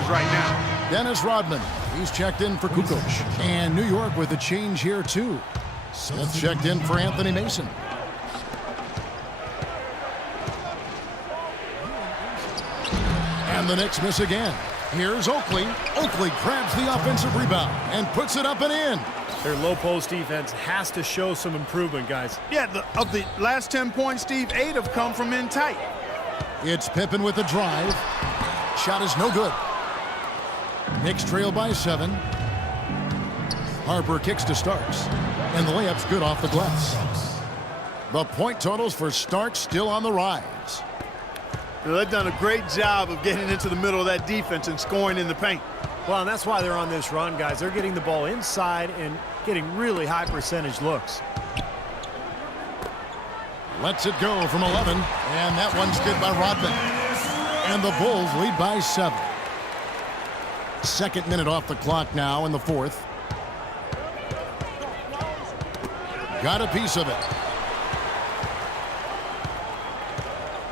defenders right now. Dennis Rodman, he's checked in for Kukoc. And New York with a change here, too. Smith checked in for Anthony Mason. And the Knicks miss again. Here's Oakley. Oakley grabs the offensive rebound and puts it up and in. Their low post defense has to show some improvement, guys. Yeah, of the last 10 points, Steve, 8 have come from in tight. It's Pippen with the drive. Shot is no good. Knicks trail by 7. Harper kicks to Starks. And the layup's good off the glass. The point totals for Starks still on the rise. Well, they've done a great job of getting into the middle of that defense and scoring in the paint. Well, and that's why they're on this run, guys. They're getting the ball inside and getting really high percentage looks. Lets it go from 11. And that one's good by Rodman. And the Bulls lead by 7. Second minute off the clock now in the fourth. Got a piece of it.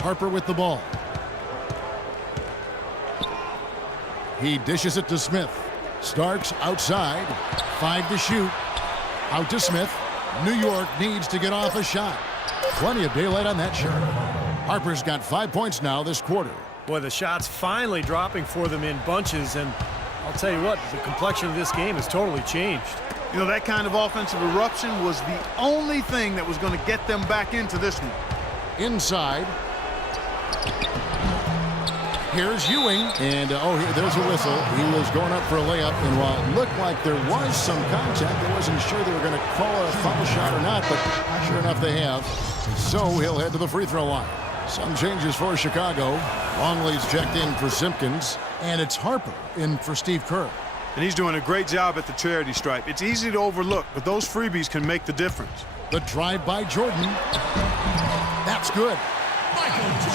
Harper with the ball. He dishes it to Smith. Starks outside. 5 to shoot. Out to Smith. New York needs to get off a shot. Plenty of daylight on that shot. Harper's got 5 points now this quarter. Boy, the shots finally dropping for them in bunches, and I'll tell you what, the complexion of this game has totally changed. You know, that kind of offensive eruption was the only thing that was going to get them back into this one. Inside. Here's Ewing. And, there's a whistle. He was going up for a layup, and while it looked like there was some contact, I wasn't sure they were going to call a foul shot or not, but sure enough they have. So he'll head to the free throw line. Some changes for Chicago. Longley's checked in for Simpkins, and it's Harper in for Steve Kerr. And he's doing a great job at the charity stripe. It's easy to overlook, but those freebies can make the difference. The drive by Jordan. That's good.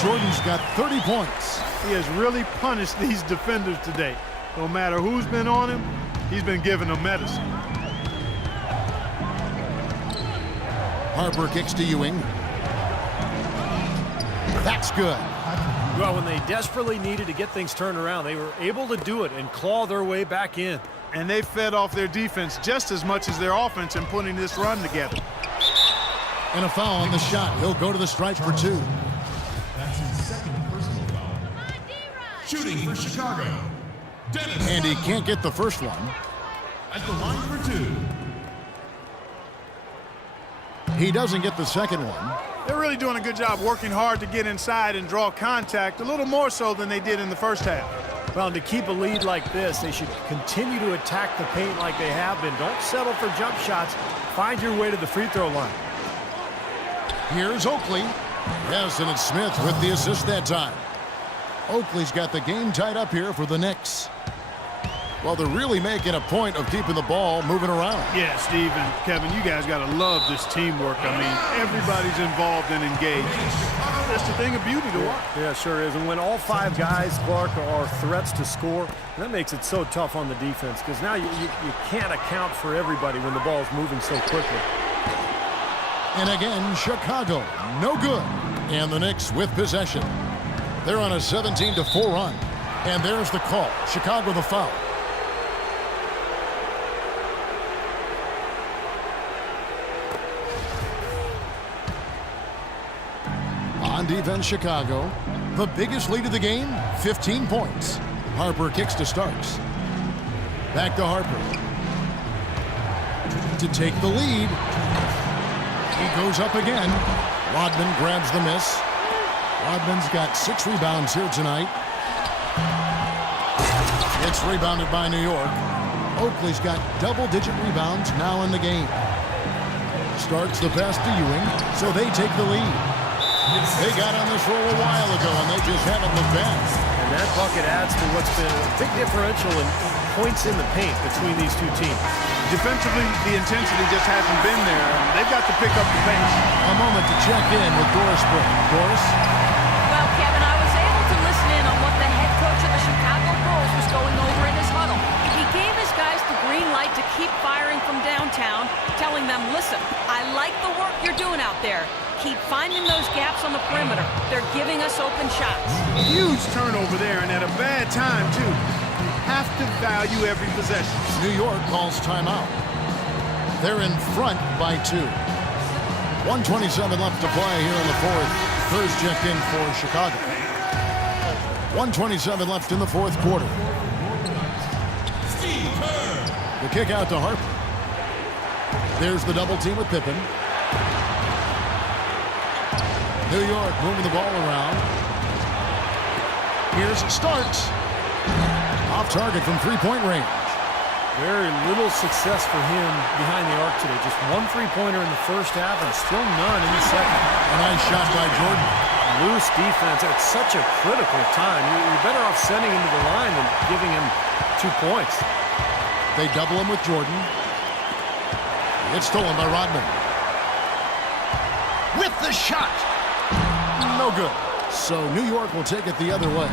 Jordan's got 30 points. He has really punished these defenders today. No matter who's been on him, he's been giving them medicine. Harper kicks to Ewing. That's good. Well, when they desperately needed to get things turned around, they were able to do it and claw their way back in. And they fed off their defense just as much as their offense in putting this run together. And a foul on the shot. He'll go to the stripe for 2. That's his second personal foul. Shooting for Chicago, Dennis. And he can't get the first one. At the line for 2. He doesn't get the second one. They're really doing a good job working hard to get inside and draw contact, a little more so than they did in the first half. Well, and to keep a lead like this, they should continue to attack the paint like they have been. Don't settle for jump shots. Find your way to the free throw line. Here's Oakley. Yes, and it's Smith with the assist that time. Oakley's got the game tied up here for the Knicks. Well, they're really making a point of keeping the ball moving around. Yeah, Steve and Kevin, you guys got to love this teamwork. I mean, everybody's involved and engaged. That's the thing of beauty to watch. Yeah, sure is. And when all 5 guys, Clark, are threats to score, that makes it so tough on the defense because now you can't account for everybody when the ball's moving so quickly. And again, Chicago, no good. And the Knicks with possession. They're on a 17-4 run. And there's the call. Chicago the foul. On defense, Chicago. The biggest lead of the game, 15 points. Harper kicks to Starks. Back to Harper. To take the lead. He goes up again. Rodman grabs the miss. Rodman's got 6 rebounds here tonight. It's rebounded by New York. Oakley's got double-digit rebounds now in the game. Starts the pass to Ewing, so they take the lead. They got on this roll a while ago, and they just haven't looked back. And that bucket adds to what's been a big differential in points in the paint between these two teams. Defensively, the intensity just hasn't been there. They've got to pick up the pace. A moment to check in with Doris Burke. Doris? Well, Kevin, I was able to listen in on what the head coach of the Chicago Bulls was going over in his huddle. He gave his guys the green light to keep firing from downtown, telling them, listen, I like the work you're doing out there. Keep finding those gaps on the perimeter. They're giving us open shots. Huge turnover there, and at a bad time, too. have to value every possession. New York calls timeout. They're in front by 2. 1:27 left to play here in the fourth. Kerr's checked in for Chicago. 1:27 left in the fourth quarter. Steve Kerr. The kick out to Harper. There's the double team with Pippen. New York moving the ball around. Here's Starks. Off target from three-point range. Very little success for him behind the arc today. Just one three-pointer in the first half and still none in the second. A nice shot by Jordan. Loose defense at such a critical time. You're better off sending him to the line than giving him 2 points. They double him with Jordan. It's stolen by Rodman. With the shot. No good. So New York will take it the other way.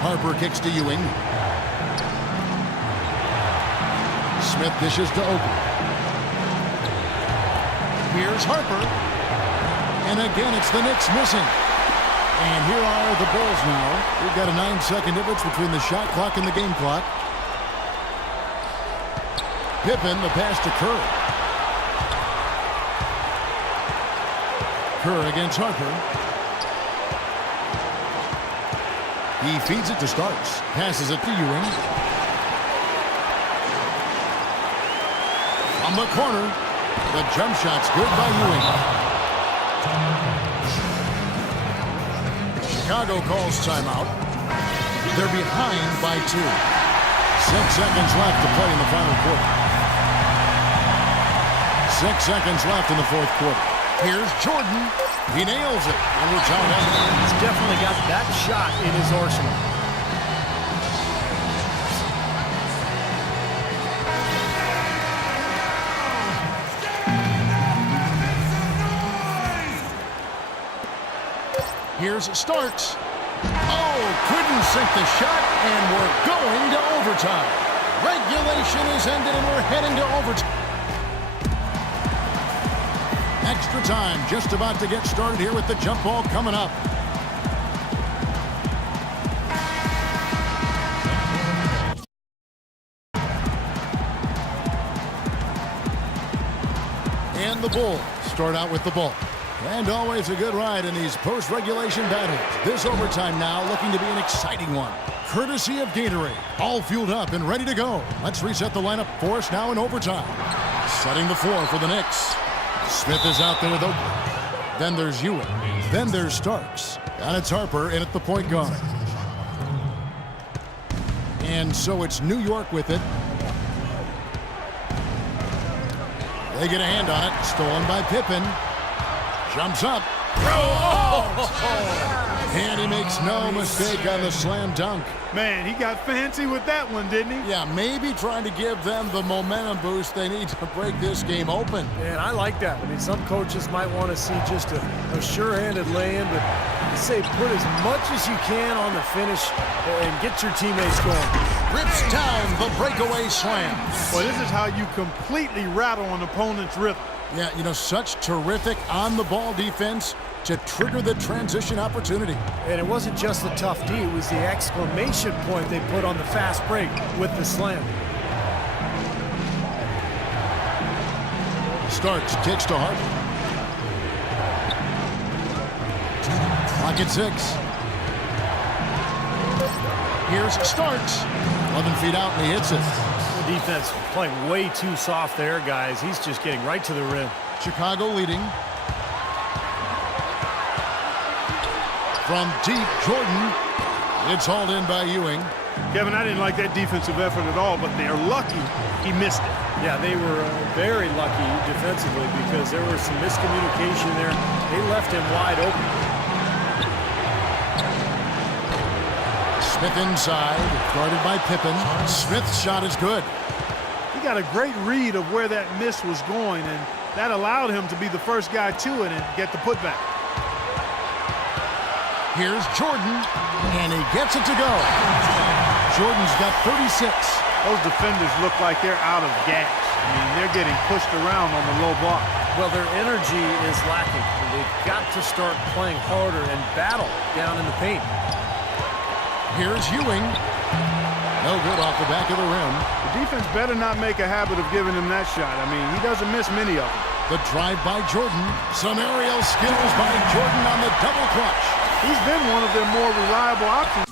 Harper kicks to Ewing. Smith dishes to Oakley. Here's Harper. And again, it's the Knicks missing. And here are the Bulls now. We've got a 9-second difference between the shot clock and the game clock. Pippen, the pass to Kerr. Kerr against Harper. He feeds it to Starks. Passes it to Ewing. From the corner. The jump shot's good by Ewing. Chicago calls timeout. They're behind by 2. 6 seconds left to play in the final quarter. 6 seconds left in the fourth quarter. Here's Jordan. He nails it, and we're tied up. He's definitely got that shot in his arsenal. Here's Starks. Oh, couldn't sink the shot, and we're going to overtime. Regulation is ended, and we're heading to overtime. Extra time just about to get started here with the jump ball coming up. And the Bulls start out with the ball. And always a good ride in these post-regulation battles. This overtime now looking to be an exciting one. Courtesy of Gatorade. All fueled up and ready to go. Let's reset the lineup for us now in overtime. Setting the floor for the Knicks. Smith is out there with Oakley. Then there's Ewing. Then there's Starks. And it's Harper in at the point guard. And so it's New York with it. They get a hand on it. Stolen by Pippen. Jumps up. And he makes no mistake on the slam dunk. Man, he got fancy with that one, didn't he? Yeah, maybe trying to give them the momentum boost they need to break this game open. And I like that. I mean, some coaches might want to see just a sure-handed lay-in, but I say put as much as you can on the finish and get your teammates going. Rips down the breakaway slam. Well, this is how you completely rattle an opponent's rhythm. Yeah, you know, such terrific on-the-ball defense to trigger the transition opportunity. And it wasn't just the tough D, it was the exclamation point they put on the fast break with the slam. Starks kicks to Harper. Clock at 6. Here's Starks. 11 feet out, and he hits it. The defense playing way too soft there, guys. He's just getting right to the rim. Chicago leading. From deep, Jordan. It's hauled in by Ewing. Kevin, I didn't like that defensive effort at all, but they are lucky he missed it. Yeah, they were very lucky defensively because there was some miscommunication there. They left him wide open. Smith inside, guarded by Pippen. Smith's shot is good. He got a great read of where that miss was going, and that allowed him to be the first guy to it and get the putback. Here's Jordan, and he gets it to go. Jordan's got 36. Those defenders look like they're out of gas. I mean, they're getting pushed around on the low block. Well, their energy is lacking. They've got to start playing harder and battle down in the paint. Here's Ewing. No good off the back of the rim. The defense better not make a habit of giving him that shot. I mean, he doesn't miss many of them. The drive by Jordan. Some aerial skills by Jordan on the double clutch. He's been one of their more reliable options.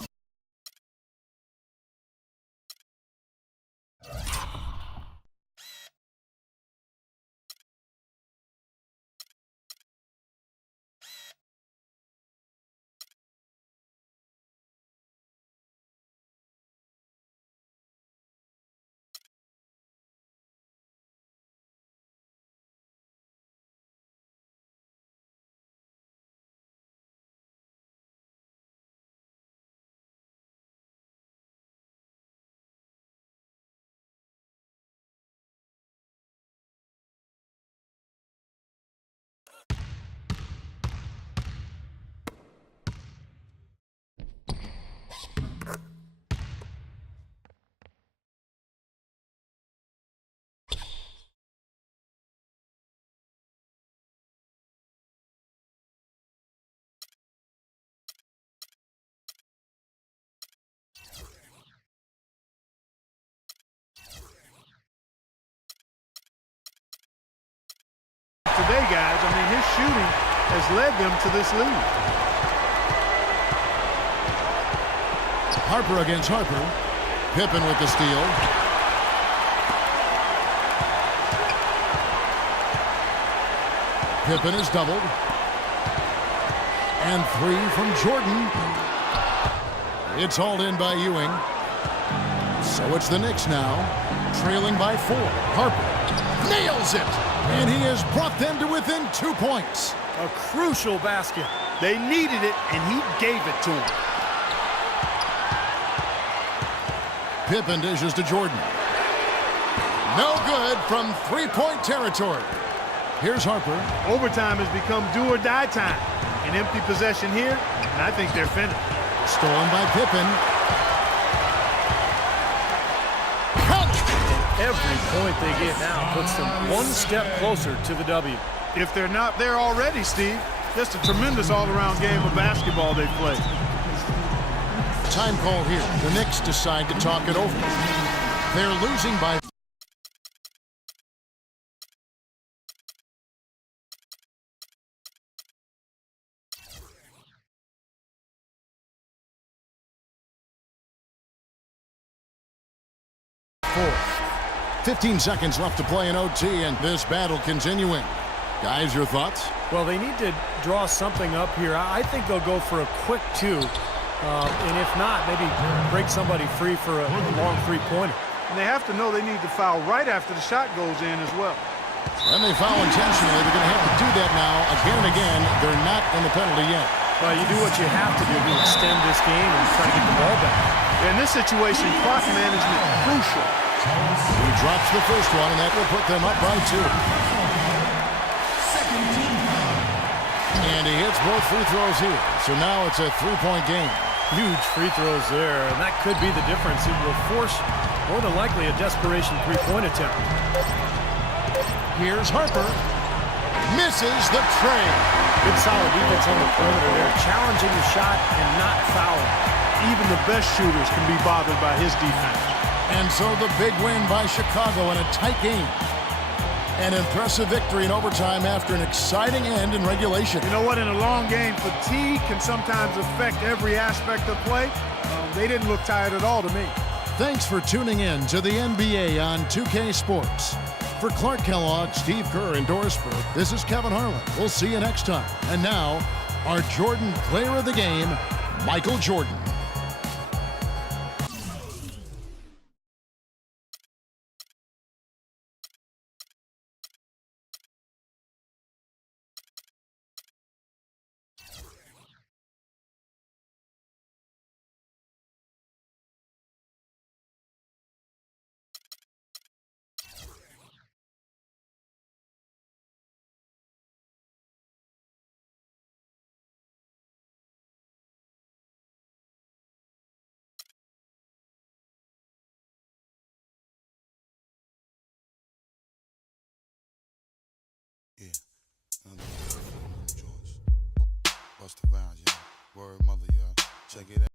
Today, guys, I mean, his shooting has led them to this lead. Harper against Harper. Pippen with the steal. Pippen is doubled. And 3 from Jordan. It's hauled in by Ewing. So it's the Knicks now, trailing by 4. Harper nails it. And he has brought them to within 2 points. A crucial basket. They needed it, and he gave it to them. Pippen dishes to Jordan. No good from three-point territory. Here's Harper. Overtime has become do-or-die time. An empty possession here, and I think they're finished. Stolen by Pippen. Every point they get now puts them one step closer to the W. If they're not there already, Steve, just a tremendous all-around game of basketball they play. Time call here. The Knicks decide to talk it over. They're losing by... Four. 15 seconds left to play in OT, and this battle continuing. Guys, your thoughts? Well, they need to draw something up here. I think they'll go for a quick 2. And if not, maybe break somebody free for a long three-pointer. And they have to know they need to foul right after the shot goes in as well. When they foul intentionally, they're going to have to do that now again and again. They're not in the penalty yet. Well, you do what you have to do to extend this game and try to get the ball back. In this situation, clock management crucial. He drops the first one, and that will put them up by 2. And he hits both free throws here. So now it's a 3-point game. Huge free throws there, and that could be the difference. It will force, more than likely, a desperation three-point attempt. Here's Harper. Misses the tray. Good solid defense on the perimeter there, challenging the shot and not fouling. Even the best shooters can be bothered by his defense. And so the big win by Chicago in a tight game. An impressive victory in overtime after an exciting end in regulation. You know what? In a long game, fatigue can sometimes affect every aspect of play. They didn't look tired at all to me. Thanks for tuning in to the NBA on 2K Sports. For Clark Kellogg, Steve Kerr, and Doris Burke, this is Kevin Harlan. We'll see you next time. And now, our Jordan Player of the Game, Michael Jordan. Yeah, George. Bust the vibes, y'all. Word mother, y'all. Check it out.